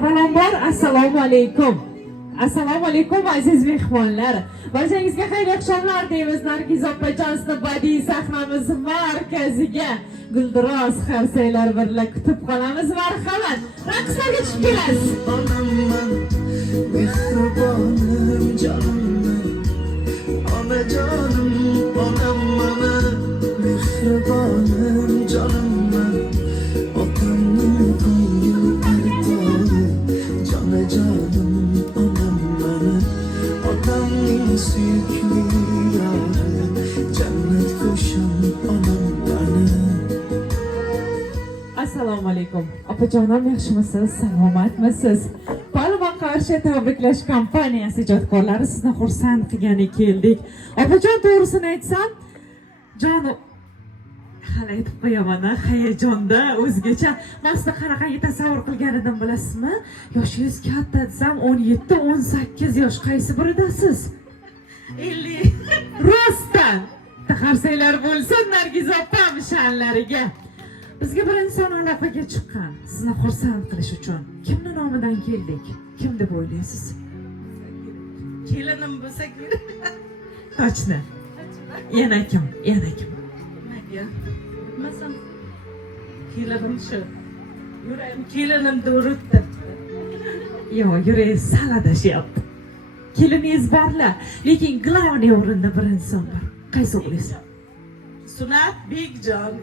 Avvalambor assalomu alaykum. Assalomu alaykum aziz mehmonlar. Barchangizga xayrli oqshomlar deymiz. Nargiz opajonsizni badiiy sahnamiz markaziga guldiroz qarsaylar birga kutib qolamiz. Marhamat, raqslarga chiqib kelasiz. Onamman, mehribonim jonimman, onajonim, onamman, mehribonim jonimman, otamning ko'ngil artori, jonajonim, onamman, otamning suyukli yori, jannat qo'shim onamman. Assalomu alaykum. Opajonim, yaxshimisiz? Salomatmisiz? Palma qarshi tabriklash kompaniyasi ijodkorlari sizni xursand qilgani keldik. Opajon, to'g'risini aytsam, jonim hali aytib qo'yaman, hayajonda o'zgacha. Men sizni qanaqangi tasavvur qilgan edim bilasizmi? Yoshingiz katta desam 17-18 yosh, qaysi biridasiz? 50. Rostdan. Qarsaylar bo'lsin Nargiz opam sha'nlariga. Bizga bir inson aloqaga chiqqan, sizni xursand qilish uchun. Kimning nomidan keldik? Kim deb o'ylaysiz? Kelinim bo'lsa kerak. Tochni. Yana kim? Yana kim? Nega? Bilmasam. Kelinim shu. Yuragim kelinimni uribdi. Yo'q, yurangiz sal adashyapti. Keliningiz borlar, lekin glavniy o'rinda bir inson bor. Qaysi o'g'lingiz? Sunat Bekjon.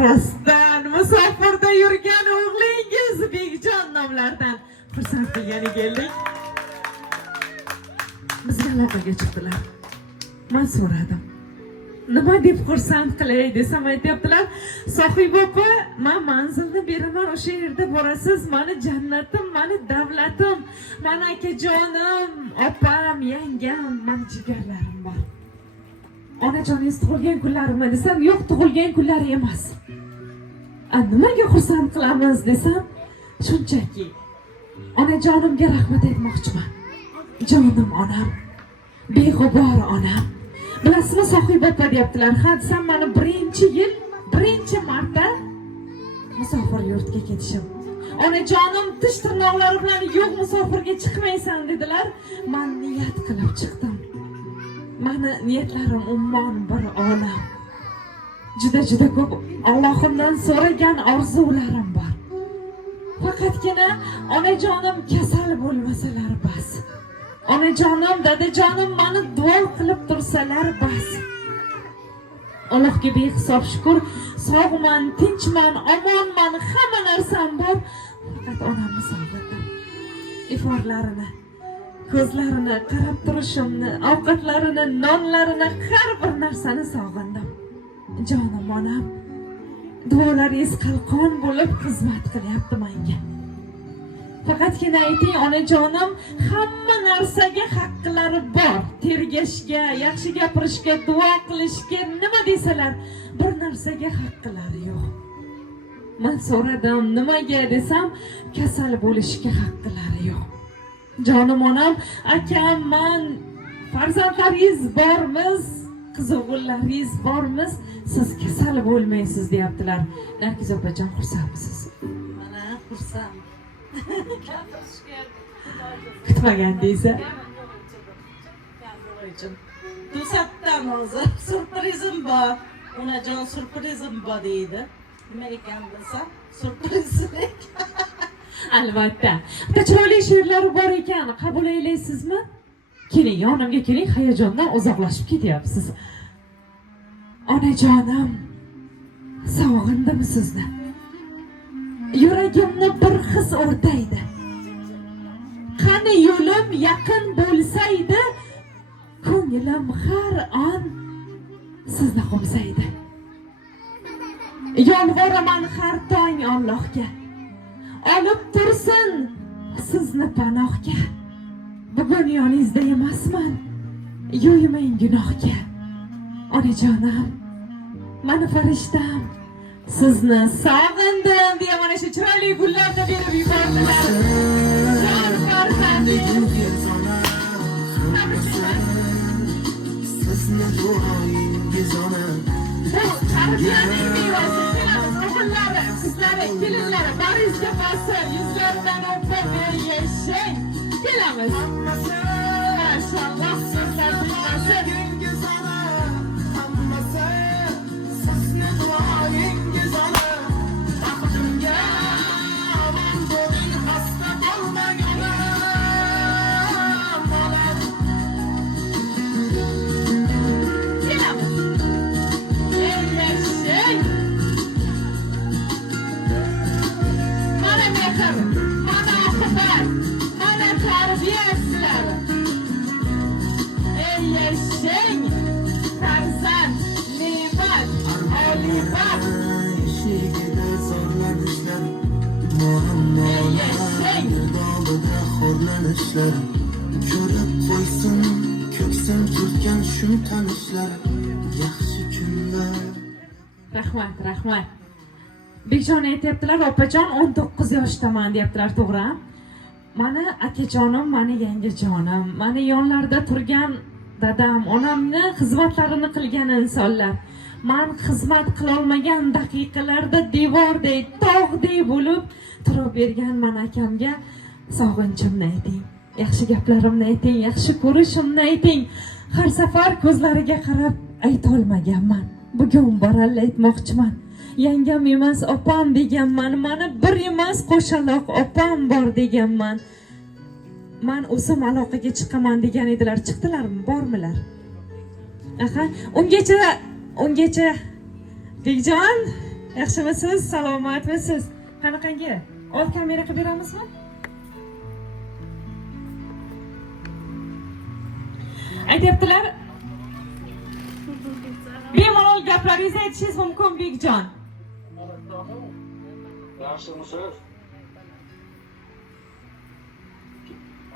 Rostdan musofirda yurgan o'g'lingiz Bekjon nomlaridan xursand qilgani keldik. Bizga aloqaga chiqdilar. Men so'radim. Nima deb xursand qilay desam aytibdilar, "Sohib opa, men manzilni beraman, o'sha yerda borasiz, meni jannatim, meni davlatim, meni akajonim, opam, yangam, meni jigarlarim bor." Onajoningiz tug'ilgan kunlarimi desam, yo'q, tug'ilgan kunlari emas. Nimaga xursand qilamiz desam, shunchaki onajonimga rahmat aytmoqchiman. Jonim onam, beg'ubor onam. Bilasizmi, Sohib opa deyaptilar. Ha desam, meni birinchi marta musofir yurtga ketishim. Onajonim tish tirnoqlari bilan yo'q, musofirga chiqmaysan dedilar. Men niyat qilib chiqdim. Mani niyatlarim ummon bir olam. Juda ko'p Allohimdan so'ragan orzularim bor. Faqatgina onajonim kasal bo'lmasalar bas. Onajonim, dadajonim meni duo qilib tursalar bas. Allohga behisob shukr, sog'man, tinchman, omonman, hamma narsam bor. Faqat onamni sog'indim. Iforlarini, ko'zlarini, qarab turishimni, ovqatlarini, nonlarini, har bir narsani sog'indim. Jonim onam, duolaringiz qalqon bo'lib xizmat qilyapti menga. Faqatgina ayting, onajonim, hamma narsaga haqqilari bor. Tergashga, yaxshi gapirishga, duo qilishga, nima desalar, bir narsaga haqqilari yo'q. Men so'radim, nimaga desam, kasal bo'lishga haqqilari yo'q. Jonim onam, akam, men, farzandlaringiz bormiz, qizig'inlaringiz bormiz, siz kasal bo'lmaysiz deyaptilar. Nargiz opajon, xursandmisiz? Mana xursand. Kutmagandingiz-a? To'satdan hozir surprizim bor. Onajon surprizim bor deydi. Nima ekan bilsam, surprizlik. Albatta. Bitta chiroyli she'rlari bor ekan, qabul aylaysizmi? Keling, yonimga keling, hayajondan uzoqlashib ketyapsiz. Onajonim, sog'indim sizni. Yuragimni bir his o'rtaydi. Qani yo'lim yaqin bo'lsaydi, ko'nglim har on sizni qo'msaydi. Yolvoraman har tong Allohga, olib tursin sizni panohga. Bugun yoningizda emasman, yo'ymang gunohga. Onajonim, meni farishtam, sizni sog'indim deya mana shu chiroyli gullarni berib yubordilar. Jon farzandingiz, sizni duoyingiz onam. bu tarixlarning mevasi, o'g'illari, sizlar kelinlari barizga bosib, yuzlaridan o'pib yashang. Kelamiz. Maşallah sizlar bilmasin. Ko'rib qo'ysin ko'ksim turgan shu tanishlar yaxshi kunlar. Rahmat. Bekjon aytyaptilar, opajon 19 yoshdaman deyaptilar, to'g'ri? Mani akajonim, mani yangijonim, mani yonlarida turgan dadam, onamni xizmatlarini qilgan insonlar. Men xizmat qila olmagan daqiqalarda devordek, tog'dek bo'lib turib bergan mana akamga sog'inchimni ayting. Yaxshi gaplarimni ayting, yaxshi ko'rishimni ayting. Har safar ko'zlariga qarab ayta olmaganman. Bugun baralla aytmoqchiman. Yangam emas, opam deganman. Mani bir emas, qo'shaloq opam bor deganman. Men o'zim aloqaga chiqaman degan edilar. Chiqdilarmi, bormilar? Aha, ungacha Bekjon, yaxshimisiz? Salomatmisiz? Qanaqangi? Old kamera qilib beramizmi? Aytyaptilar, bemalol gaplaringizni aytishingiz mumkin, Bekjon. Yaxshimisiz?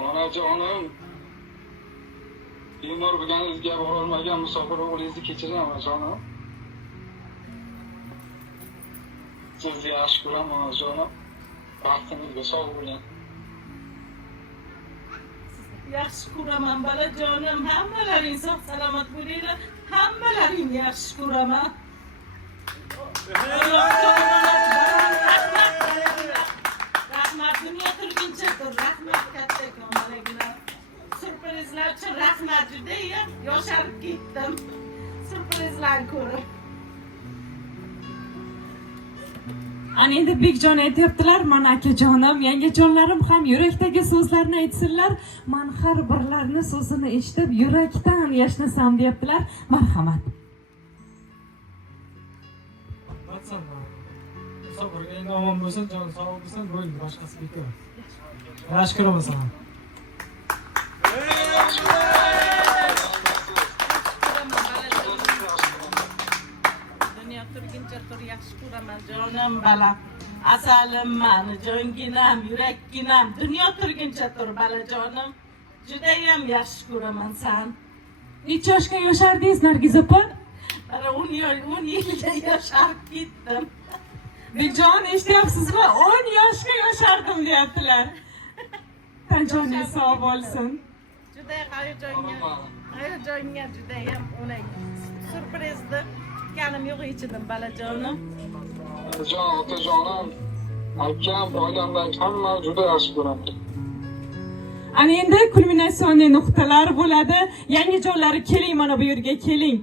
Onajonim, bemor bo'lganingizga borolmagan musofir o'g'lingizni kechiring, onajonim. Sizni yaxshi ko'raman, onajonim. Baxtingizga sog' bo'ling. Yaxshi ko'raman balajonim, hammalaring sog' salomat bo'linglar, hammalaring yaxshi ko'raman. Rahmat, dunyo turguncha tur, rahmat kattakon balagilar. Surprizlar uchun rahmat, judayam yosharib ketdim. Surprizlarni ko'rib. Ana endi Bekjon aytyaptilar, mana akajonim, yangijonlarim ham yurakdagi so'zlarni aytsinlar. Men har birlarini so'zini eshitib, yurakdan yashnasam deyaptilar. Marhamat. Musofirga endi omon bo'lsin, jon sog' bo'lsin, bo'ldi, boshqasi bekor. Yaxshi ko'raman sana. Dunyo turguncha tur, yaxshi ko'raman jonim balam. Asalimman, jonginam, yurakginam. Dunyo turguncha tur balajonim. Judayam yaxshi ko'raman san. Necha yoshga yoshardingiz, Nargiz opa? Mana 10 yilga yosharib ketdim. Bekjon, eshityapsizmi? 10 yoshga yoshardim deyaptilar. Tan joningiz sog' bo'lsin. Juda hayajonga judayam unay surprizdi. Kanim yo'q ichidim balajonim. Jon, otajonim, akam, oilamdagi hamma juda yaxshi ko'raman. Ana endi kulminatsioniy nuqtalar bo'ladi. Yangijonlari keling, mana bu yerga keling.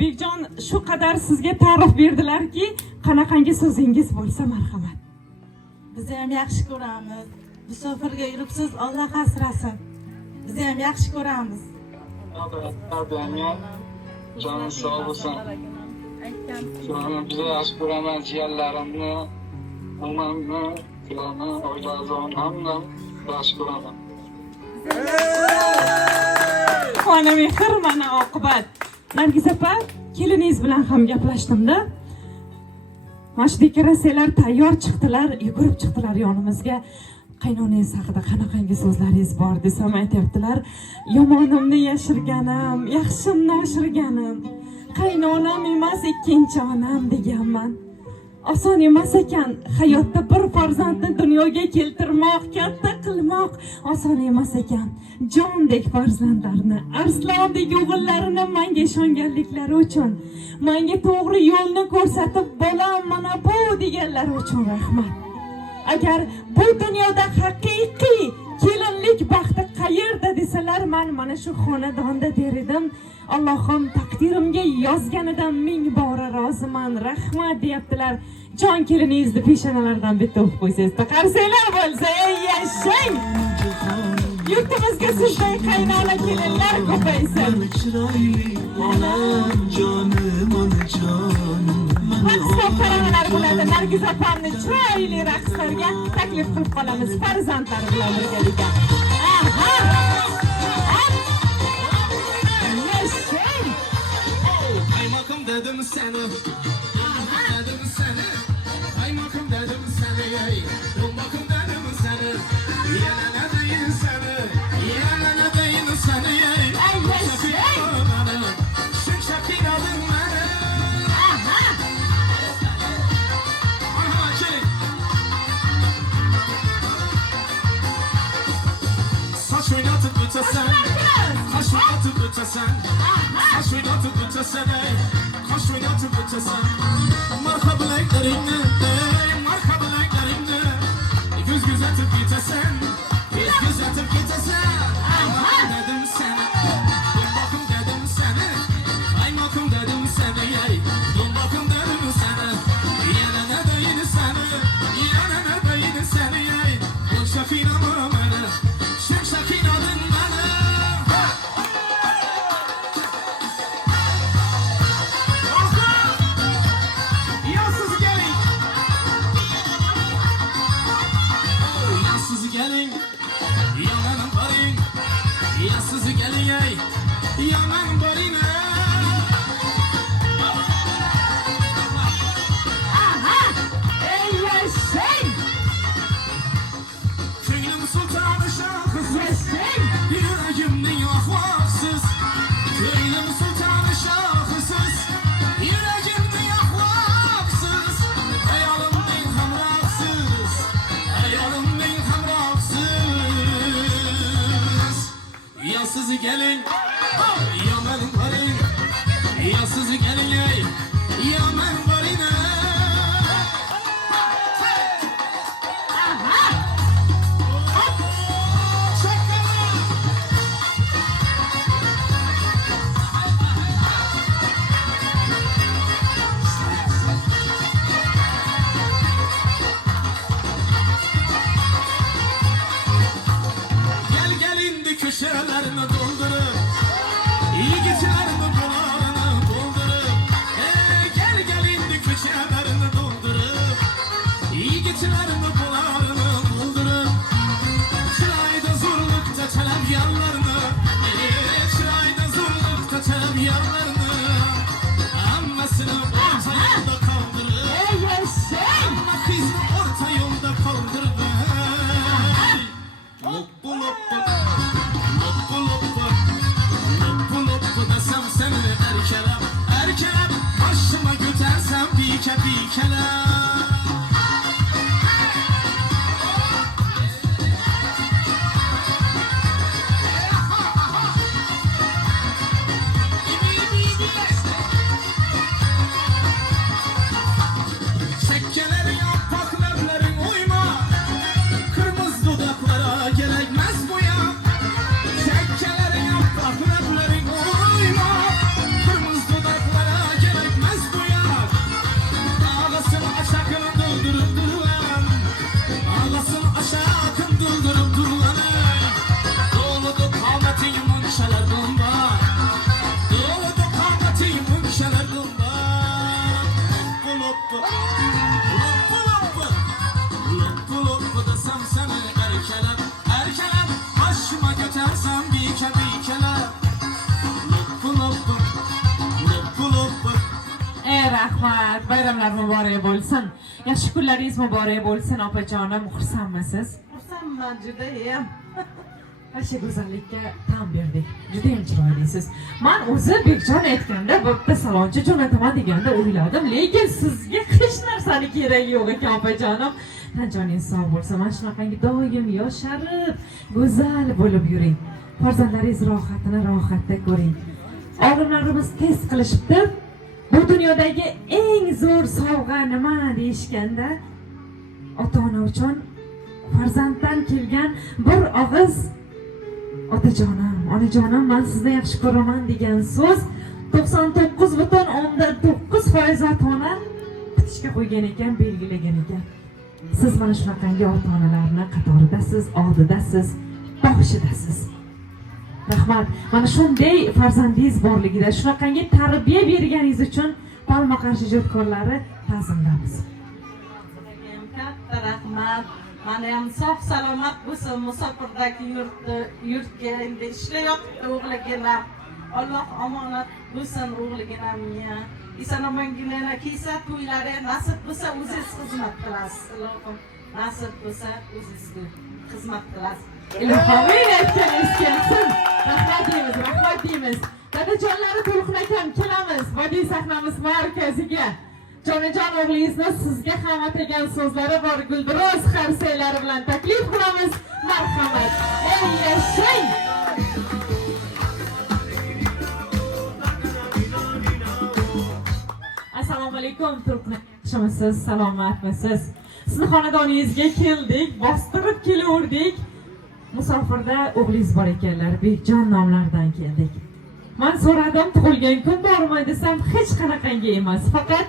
Bekjon shu qadar sizga ta'rif berdilarki, qanaqangi so'zingiz bo'lsa marhamat. Biz ham yaxshi ko'ramiz. Musofirga yuribsiz, Alloh asrasin. Biz ham yaxshi ko'ramiz. Jonim sog' bo'lsin. Jonim juda yaxshi ko'raman, jiyanlarimni, umamni, filanni, oila a'zolarimni hamma yaxshi ko'raman. Mana mehr, mana oqibat. Nargiz opa, keliningiz bilan ham gaplashdim-da. Mana shu dekoratsiyalar tayyor chiqdilar, yugurib chiqdilar yonimizga. Qaynonangiz haqida qanaqangi so'zlaringiz bor desam aytibdilar. Yomonimni yashirganim, yaxshimni oshirganim. Qaynonam emas, ikkinchi onam deganman. oson emas ekan. Hayotda bir farzandni dunyoga keltirmoq, katta qilmoq oson emas ekan. Jondek farzandlarni, arslondek o'g'illarini menga ishonganliklari uchun, menga to'g'ri yo'lni ko'rsatib, bolam mana bu deganlari uchun rahmat. Agar bu dunyoda haqiqiy kelinlik baxti qayerda desalar, men mana shu xonadonda der edim. Allohim taqdirimga yozganidan ming bora roziman. Rahmat deyaptilar. Jon keliningizni peshonalaridan bitta o'pib qo'ysangiz, qarsanglar bo'lsa, ey yashang. Yurtimizga sizday qaynona kelinlar ko'paysin. Onam jonim, onajonim. Raqslar qaramalar bo'ladi. Nargiz opamni chiroyli raqslarga taklif qilib qolamiz. Farzandlari bilan birgalikda. Aha! Yashang! Kaymakım dedim seni, dedim seni. Kaymakım dedim seni, dumbakum dedim seni. Yana ne deyin seni, yana ne deyin seni. Şık şakir adın beni. Aha, gelin. Saç oynatıp bütesen, saç oynatıp bütesen. Kaş oynatıp bütesen, kaş oynatıp bütesen. Marka bileklerimle, marka bileklerimle. Göz göz atıp gitesen, göz göz atıp gitesen. Kaymakım dedim sana, dumbakum dedim sana. Kaymakım dedim sana, dumbakum dedim sana. Yana ne deyin sana, yana ne deyin sana. Bu şakin adın bana, şık şakin adın bana. Gelin, yananın varın, yansız gelin ey, yananın varın Aha! Ey yashang! Köyüm sultanı şahısız, Yashang! yüreğimden ahvaksız. Köyüm sultanı şahısız, yüreğimden ahvaksız. Hayalımdan hamraksız, hayalımdan hamraksız. Yansız gelin, yaman varın, yansız gelin ey, yaman varın Gel gelindi köşelerini doldurup, yiğitlerini bularını doldurup. Gel gelindi köşelerini doldurup, yiğitlerini bularını doldurup. Çırayda zorlukta çalab yanlarını, çırayda zorlukta çalab yanlarını. Anmasını orta yolda kaldırıp, Ey yashang! amma kızını orta yolda kaldırdı. Loppu loppu, loppu loppu, loppu loppu desem seni erkelem, erkelem. Başıma götürsem bike bikelem. Sekkeleri yaprak leblerin uyma, kırmızı dudaklara gerekmez bu ya. Sekkeleri yaprak leblerin uyma, kırmızı dudaklara gerekmez bu ya. Ağlasın aşakını doldurup durulan, ağlasın aşakını doldurup durulan. Doludu kavmetin munşeler bomba, doludu kavmetin munşeler bomba. Loppu loppu, loppu loppu, loppu loppu desem seni erkelem, erkelem. Başıma götürsem bike bikelem. Loppu loppu, loppu loppu. Ey rahmat, bayramlar muborak bo'lsin. Yaxshi kunlaringiz muborak bo'lsin opajonim. Xursandmisiz? Xursandman judayam. Asha go'zallikka tan berdik. Juda ham chiroylisiz. Men o'zi Bekjon aytganda bitta salonchi jo'nataman deganda o'yladim, lekin sizga hech narsani keragi yo'q ekan opajonim. Tan joningiz sog' bo'lsa, mana shunaqangi doim yosharib, go'zal bo'lib yuring. Farzandlaringiz rohatini rohatda ko'ring. Olimlarimiz test qilishibdi. Bu dunyodagi eng zo'r sovg'a nima deyishganda, ota-ona uchun farzanddan kelgan bir og'iz otajonim, onajonim, men sizni yaxshi ko'raman degan so'z 99.9% ota-ona bitishga qo'ygan ekan, belgilagan ekan. Siz mana shunaqangi ota-onalarni qatoridasiz, oldidasiz, boshidasiz. Rahmat. Mana shunday farzandingiz borligida, shunaqangi tarbiya berganingiz uchun Palma qarshi ijodkorlari ta'zimlamiz. Katta rahmat. Mana ham sog' salomat bo'lsin, musofirdagi yurtga endi ishlayapti o'g'ligilar. Alloh omonat bo'lsin o'g'liginamga. Eson-omonligini kiysa, to'ylari nasib bo'lsa o'zingiz xizmat qilasiz. Ilohim nasib bo'lsa o'zingiz xizmat qilasiz. Ilohim aytganingiz kelsin. Rahmat deymiz. Dadajonlari To'lqin akam, kelamiz badiiy sahnamiz markaziga. Jonajon o'g'lingizni sizga ham atagan so'zlari bor guldiroz qarsaylari bilan taklif qilamiz. Marhamat. Ey yashang! Assalomu alaykum To'lqin. Yaxshimisiz? Salomatmisiz? Sizni xonadoningizga keldik, bostirib kelaverdik. Musofirda o'g'lingiz bor ekanlar, Bekjon nomlaridan keldik. Men so'radim, tug'ilgan kun bormi desam, hech qanaqangi emas. Faqat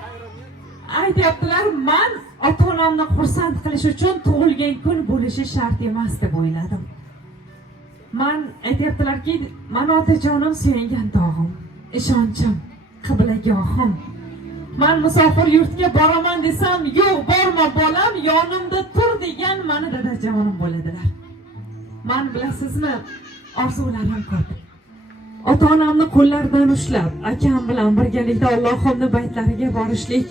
aytyaptilar, men ota-onamni xursand qilish uchun tug'ilgan kun bo'lishi shart emas deb o'yladim. Men aytyaptilarki, men otajonim suyangan tog'im, ishonchim, qiblagohim. Men musofir yurtga boraman desam, yo'q, borma bolam, yonimda tur degan meni dadajonim bo'ladilar. Men bilasizmi, orzularim ko'p. Ota-onamni qo'llaridan ushlab, akam bilan birgalikda Allohimning baytlariga borishlik,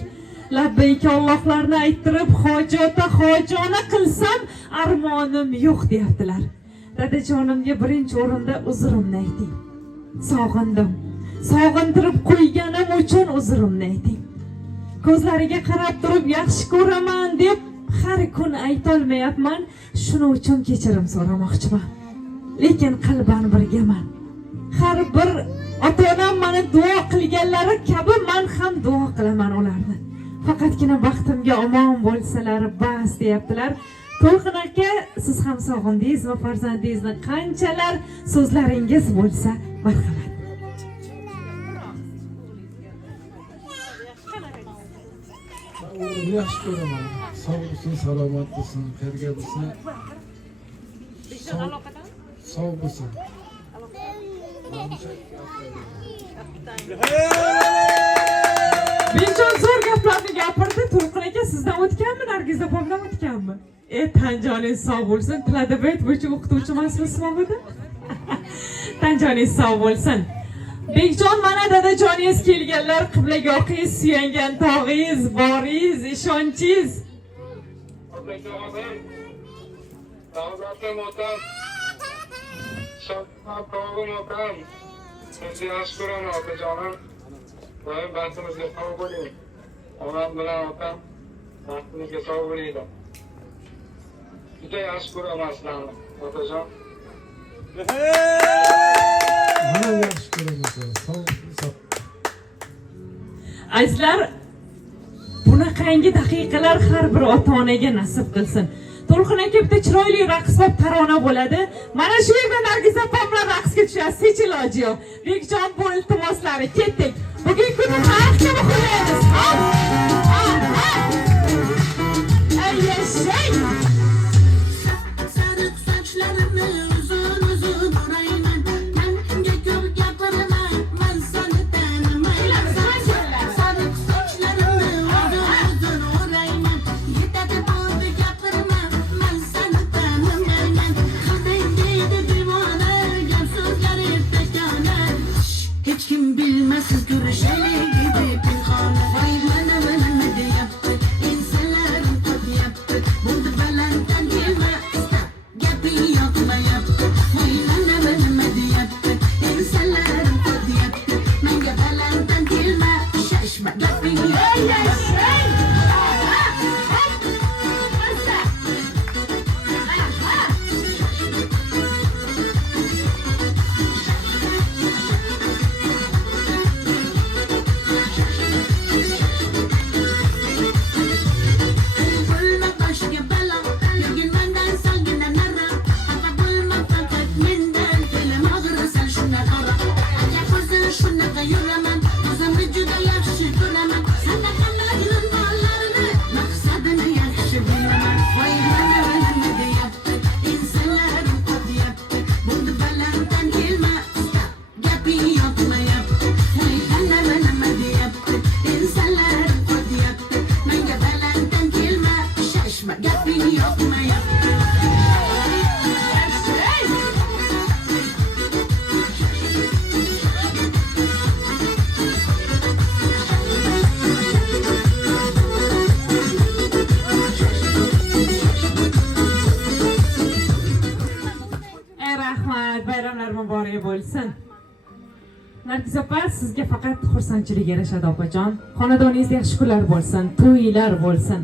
labbayk Allohlarni ayttirib, hojona qilsam, armonim yo'q deyaptilar. Dadajonimga birinchi o'rinda uzrimni ayting. Sog'indim. Sog'intirib qo'yganim uchun uzrimni ayting. Ko'zlariga qarab turib yaxshi ko'raman deb har kun aytolmayapman. Shuning uchun kechirim so'ramoqchiman. Lekin qalban birgaman. Har bir ota-onam meni duo qilganlari kabi men ham duo qilaman ularni. Faqatgina baxtimga omon bo'lsalar bas deyaptilar. To'lqin aka, siz ham sog'indingizmi farzandingizni? Qanchalar so'zlaringiz bo'lsa, marhamat. Yaxshi ko'raman. Sog' bo'lsin, salomat bo'lsin, qayerga bo'lsin. Sog' bo'lsin. Bekjon zo'r gaplarni gapirdi. To'lqin aka sizdan o'tganmi, Nargiz opamdan o'tganmi? Tanjoningiz sog' bo'lsin. Tiladabayt bo'yicha o'qituvchi mas'ulismidi? Tanjoningiz sog' bo'lsin. Bekjon, mana dadajoningiz kelganlar, qiblagohingiz, suyangan tog'ingiz, boringiz, ishonchingiz. Tog'im otam. Tog'im otam. Sizni yaxshi ko'raman otajonim. Doim baxtimizga sog' bo'ling. Onam bilan otam baxtimizga sog' bo'linglar. Juda yaxshi ko'raman sizlarni, otajon. Mana yaxshi ko'raman. Sog' Azizlar, bunaqangi daqiqalar har bir ota-onaga nasib qilsin. To'lqin aka bitta chiroyli raqs va tarona bo'ladi. Mana shu yerda Nargiz opam bilan raqsga tushasiz, hech iloji yo'q. Bekjon bu iltimoslari ketdik. Bugungi kuni xalqqa qo'yamiz. Ey yashang! Sarık saçlarını uzun uzun orayman. Ben kimge ko'p gapiraman, men seni tanimayman. Sarık saçlarını uzun orayman. Yetadi bo'ldi gapiraman, men seni tanimayman. Qilding deydi devona, gap so'zlari bekona. Hech kim bilmasiz ko'rishaylik gibi pinhona. Voy mana deyapti, insonlarim ko'p yapti. Bo'ldi muborak bo'lsin. Nargiz opa, sizga faqat xursandchilik yarashadi opajon. Xonadoningiz yaxshi kunlar bo'lsin, to'ylar bo'lsin.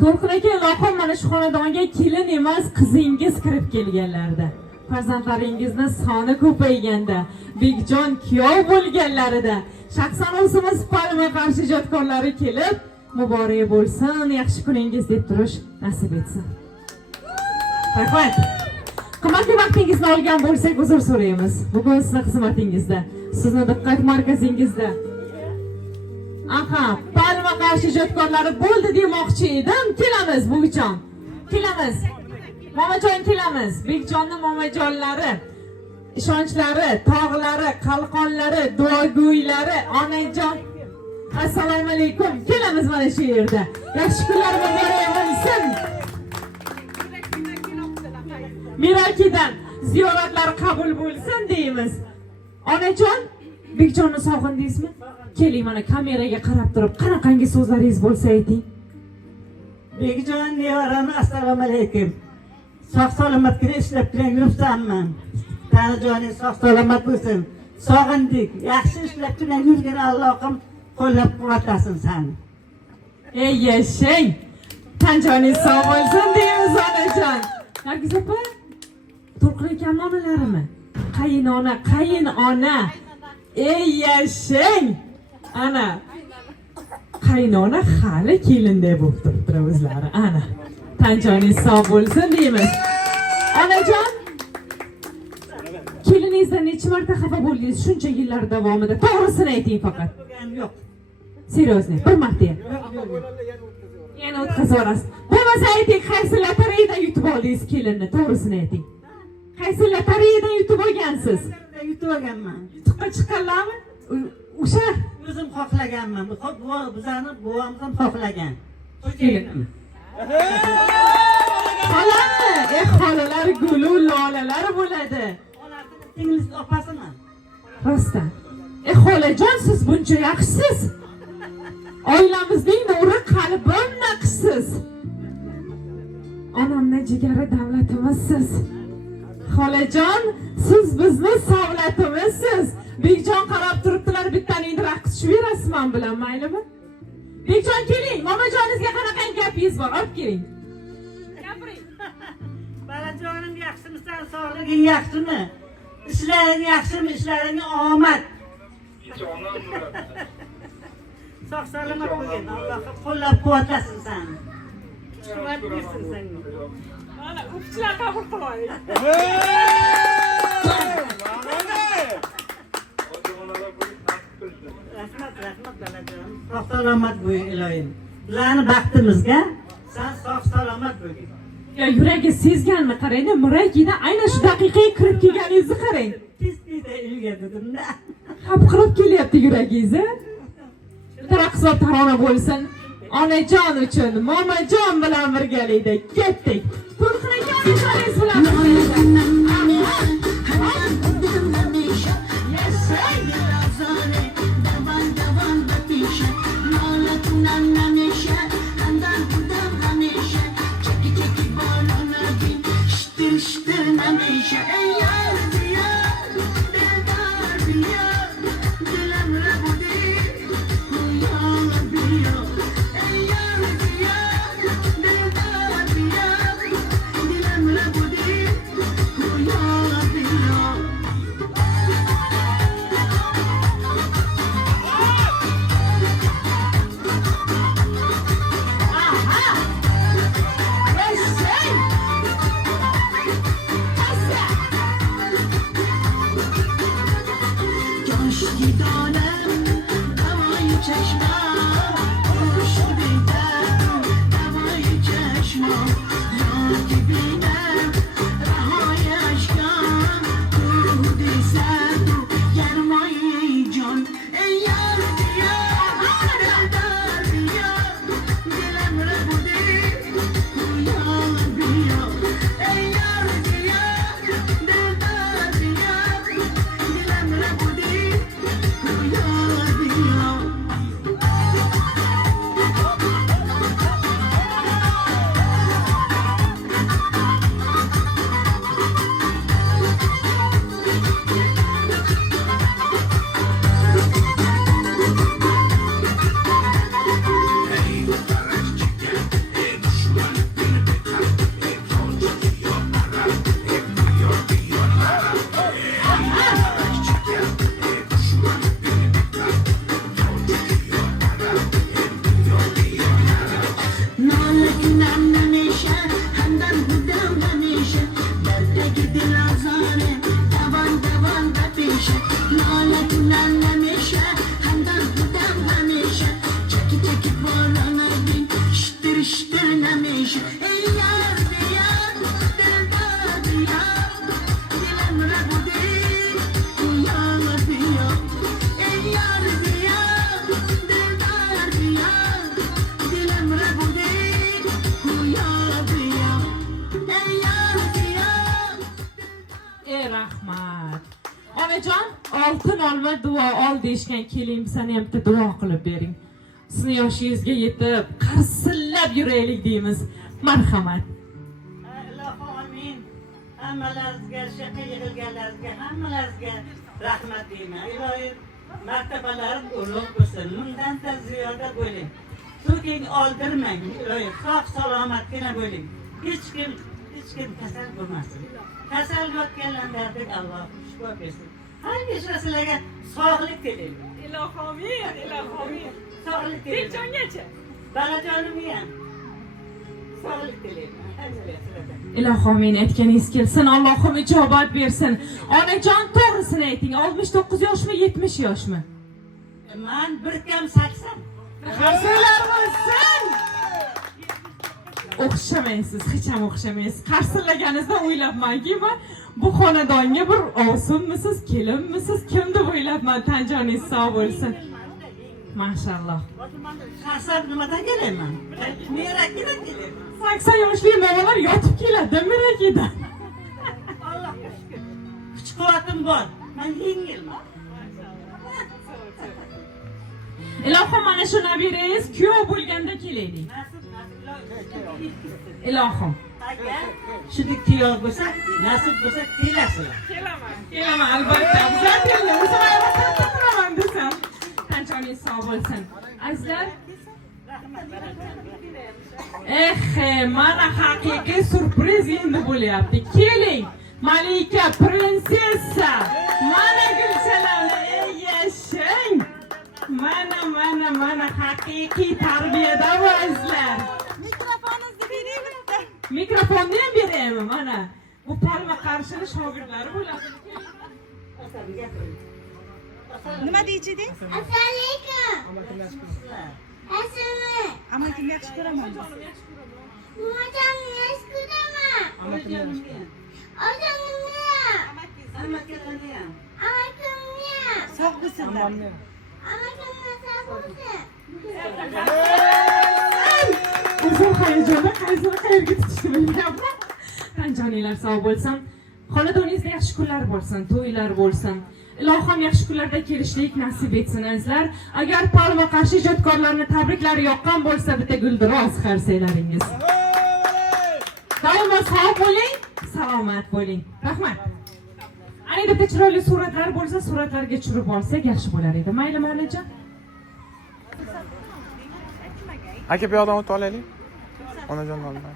To'lqin aka, ilohim mana shu xonadonga kelin emas, qizingiz kirib kelganlarda, farzandlaringizni soni ko'payganda, Bekjon kuyov bo'lganlarida, shaxsan o'zimiz palma qarshi ijodkorlari kelib, muborak bo'lsin, yaxshi kuningiz deb turish nasib etsin. Rahmat. Qimmatli vaqtingizni olgan bo'lsak, uzr so'raymiz. Bugun sizning xizmatingizda, sizning diqqat markazingizda. Aha, palma qarshi ijodkorlari bo'ldi demoqchi edim. Kelamiz buvijon. Kelamiz. Momajon kelamiz. Bekjonni momajonlari, ishonchlari, tog'lari, qalqonlari, duogo'ylari, onajon. Assalomu alaykum. Kelamiz mana shu yerda. Yaxshi kunlar muborak bo'lsin. Mirakidan ziyoratlar qabul bo'lsin deymiz. Onajon, Bekjonni sog'indingizmi? Keling, mana kameraga qarab turib, qanaqangi so'zlaringiz bo'lsa ayting. Bekjon nevaram, assalomu alaykum. Sog' salomatgina ishlab bilan yuribsanmi? Tanajoning sog' salomat bo'lsin. Sog'indik. Yaxshi ishlab bilan yurgan Allohim qo'llab-quvvatlasin seni. Ey yashang. Tanjoningiz sog' bo'lsin deymiz onajon. Nargiz opa, To'lqin akam onalarimi? Qayinona, qayinona. Ey yashang. Ana. Qaynona hali kelinday bo'lib turibdi o'zlari. Ana. Tanjoningiz sog' bo'lsin deymiz. Onajon, keliningizdan necha marta xafa bo'ldingiz shuncha yillar davomida? To'g'risini ayting faqat. Yo'q. Seriously, bir marta. Yana o'tkazasiz. Bo'lmasa ayting, qaysi lotereyadan yutib oldingiz kelinni? To'g'risini ayting. Qaysi lotereyadan yutib olgansiz? Yutib olganman. Yutuqqa chiqqanlarmi? O'sha O'zim xohlaganman. Bizani buvamiz ham xohlagan. kelin. Xolami, xolalar gulu lolalar bo'ladi. Ingliz opasiman. Rostdan. Xolajon, siz buncha yaxshisiz. Oilamizning nuri, qalbim naqshsiz. Onamni jigari davlatimizsiz. Xolajon, siz bizni savlatimizsiz. Bekjon qarab turibdilar, bittaning raqs tushib berasiz men bilan, maylimi? Bekjon keling, momajoningizga qanaqangi gapingiz bor, olib keling. Gapiring. Balajonim, yaxshimisan? Sog'lig'ing yaxshimi? Ishlaring yaxshimi? Ishlaring omad. Jonim bo'ladi. Sog' salomat bo'lgin. Alloh qo'llab-quvvatlasin seni. Quvvat bersin senga. Mana o'qchilar qabul qilaylik. Rahmat balajonim. Sog' salomat bo'ling iloyim. Bizlarning baxtimizga sen sog' salomat bo'lgin. Ya yuragi sezganmi? Qarang, muragidan aynan shu daqiqaga kirib kelganingizni qarang. Tez-tezda uyga dedim-da. Hapqirib kelyapti yuragingiz, a? Taraqqiz va tarona bo'lsin. Onajon uchun, momajon bilan birgalikda ketdik. To'lqin aka, onajoningiz bilan birgalikda. نمیشه همدم بودم نمیشه دردگی دل آزاره دوان دوان بپیشه ناله کنم نمیشه همدم بودم نمیشه چکی چکی باران بین شتر شتر نمیشه ای یار بیار دل دار بیار دلم را بودی یار بیار ای یار بیار دل دار بیار دلم را بودی یار بیار ای یار بیار ey rahmat onajon oltin olma duo ol deyishgan keling bizani ham bitta duo qilib bering sizni yoshingizga yetib qarsillab yuraylik deymiz marhamat Allohu amin. Hammalaringizga shaqa yig'ilganlaringizga hammalaringizga rahmat deyman. Ilohim martabalaring ulug' bo'lsin. Bundan ziyoda bo'ling. So'king oldirmang. Ilohim sog' salomatgina bo'ling. Hech kim kasal bo'lmasin. Kasal bo'lganlarga Alloh shifo bersin. Hamisha sizlarga sog'lik tilayman. ilohomin Sog'lik tilayman. jongacha Balajonim ham. Sog'lik tilayman. Sizlarga. ilohomin aytganingiz kelsin Allohim ijobat bersin onajon to'g'risini ayting 69 yoshmi 70 yoshmi Man bir kam 80. qarsillab bo'lsin o'xshamaysiz hech ham o'xshamaysiz qarsillaganingizda o'ylabmanki man bu xonadonga bir ovsinmisiz kelinmisiz kim deb o'ylabman tan joningiz sog' bo'lsin mashalloh Qarsam nimadan kelayman? Merakidan kelayman. 80 yoshli momalar yotib keladi merakidan Allohga shukr. Kuch-quvvatim bor. Men yengilman. ilohim mana shu nabirangiz kuyov bo'lganda kelaylik ilohim Agar shunday kuyov bo'lsa, nasib bo'lsa kelasizlar. kelaman albatta bizlar kelamiz turaman desam tan joningiz sog' bo'lsin azizlar mana haqiqiy surpriz endi bo'lyapti keling malika prinsessa mana gulchalani ey yashang mana haqiqiy tarbiyada azizlar mikrofonni ham beraymi mana bu palma qarshini shogirdlari bo'ladi Nima deychiding? Amakim yaxshi ko'raman. Sog' bo'lsinlar. o'zim hayajonda qaysini qayerga tutishni bilmayapman tan joninglar sog' bo'lsin xonadoningizda yaxshi kunlar bo'lsin to'ylar bo'lsin ilohim yaxshi kunlarda kelishlik nasib etsin azizlar agar palma qarshi ijodkorlarni tabriklari yoqqan bo'lsa bitta guldiroz qarsanglaringiz doimo sog' bo'ling salomat bo'ling rahmat ana bitta chiroyli suratlar bo'lsa suratlarga tushirib olsak yaxshi bo'lar edi maylimi onajon aka bu yoqdan o'tib olaylik onajon olmay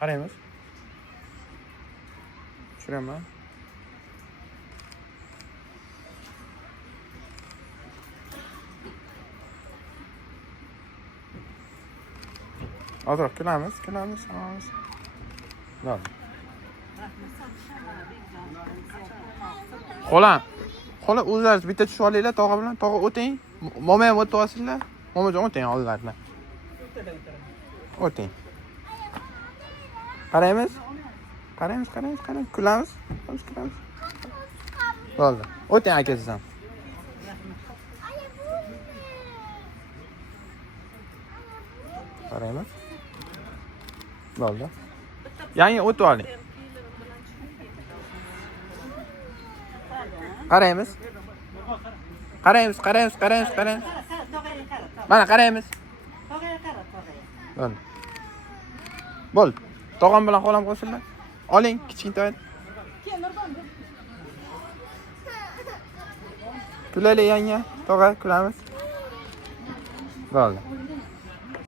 qaraymiz tushiraman ozroq kulamiz xola o'zlaringiz bitta tushib olinglar tog'a bilan tog'a o'ting momo ham o'tib olsinlar momojon o'ting oldilaridan o'ting qaraymiz kulamiz bo'ldi o'ting aka siz ham qaraymiz bo'ldi yangi o'tib oling qaraymiz mana qaraymiz bo'ldi tog'am bilan xolam qo'shillar oling kichkintoy kulaylik yanga tog'a kulamiz bo'ldi